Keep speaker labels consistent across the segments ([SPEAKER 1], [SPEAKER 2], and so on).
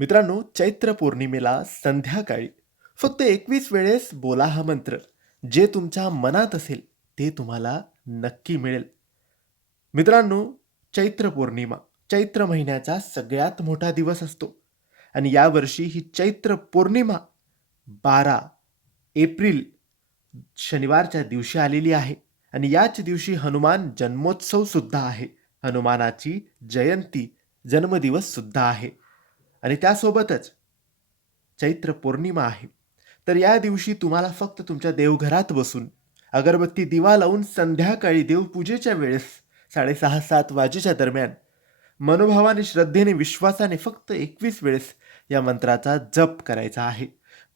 [SPEAKER 1] मित्रांनो चैत्र पौर्णिमेला संध्याकाळी फक्त एकवीस वेळेस बोला हा मंत्र. जे तुमच्या मनात असेल ते तुम्हाला नक्की मिळेल. मित्रांनो चैत्र पौर्णिमा चैत्र महिन्याचा सगळ्यात मोठा दिवस असतो. आणि यावर्षी ही चैत्र पौर्णिमा बारा एप्रिल शनिवारच्या दिवशी आलेली आहे. आणि याच दिवशी हनुमान जन्मोत्सव सुद्धा आहे. हनुमानाची जयंती जन्मदिवस सुद्धा आहे. आणि त्यासोबतच चैत्र पौर्णिमा आहे. तर या दिवशी तुम्हाला फक्त तुमच्या देवघरात बसून अगरबत्ती दिवा लावून संध्याकाळी देवपूजेच्या वेळेस साडेसहा सात वाजेच्या दरम्यान मनोभावाने श्रद्धेने विश्वासाने फक्त एकवीस वेळेस या मंत्राचा जप करायचा आहे.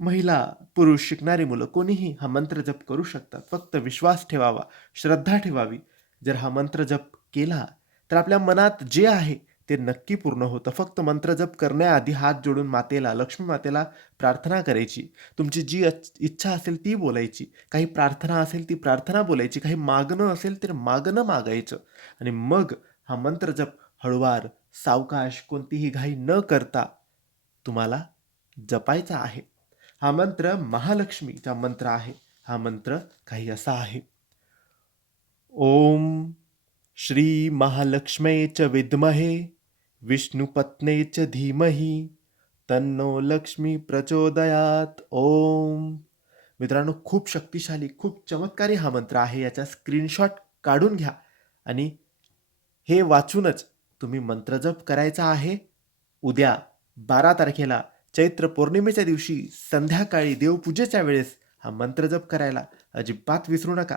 [SPEAKER 1] महिला पुरुष शिकणारी मुलं कोणीही हा मंत्र जप करू शकतात. फक्त विश्वास ठेवावा श्रद्धा ठेवावी. जर हा मंत्र जप केला तर आपल्या मनात जे आहे ते नक्की पूर्ण होतं. फक्त मंत्र जप करण्याआधी हात जोडून मातेला लक्ष्मी मातेला प्रार्थना करायची. तुमची जी इच्छा असेल ती बोलायची. काही प्रार्थना असेल ती प्रार्थना बोलायची. काही मागणं असेल तर मागणं मागायचं. आणि मग हा मंत्र जप हळुवार सावकाश कोणतीही घाई न करता तुम्हाला जपायचा आहे. हा मंत्र महालक्ष्मीचा मंत्र आहे. हा मंत्र काही असा आहे. ओम श्री महालक्ष्मे च विद्महे विष्णुपत्नेच धीमही तन्नो लक्ष्मी प्रचोदयात ओम. मित्रांनो खूप शक्तिशाली खूप चमत्कारी हा मंत्र आहे. याचा स्क्रीनशॉट काढून घ्या. आणि हे वाचूनच तुम्ही मंत्रजप करायचा आहे. उद्या बारा तारखेला चैत्र पौर्णिमेच्या दिवशी संध्याकाळी देवपूजेच्या वेळेस हा मंत्रजप करायला अजिबात विसरू नका.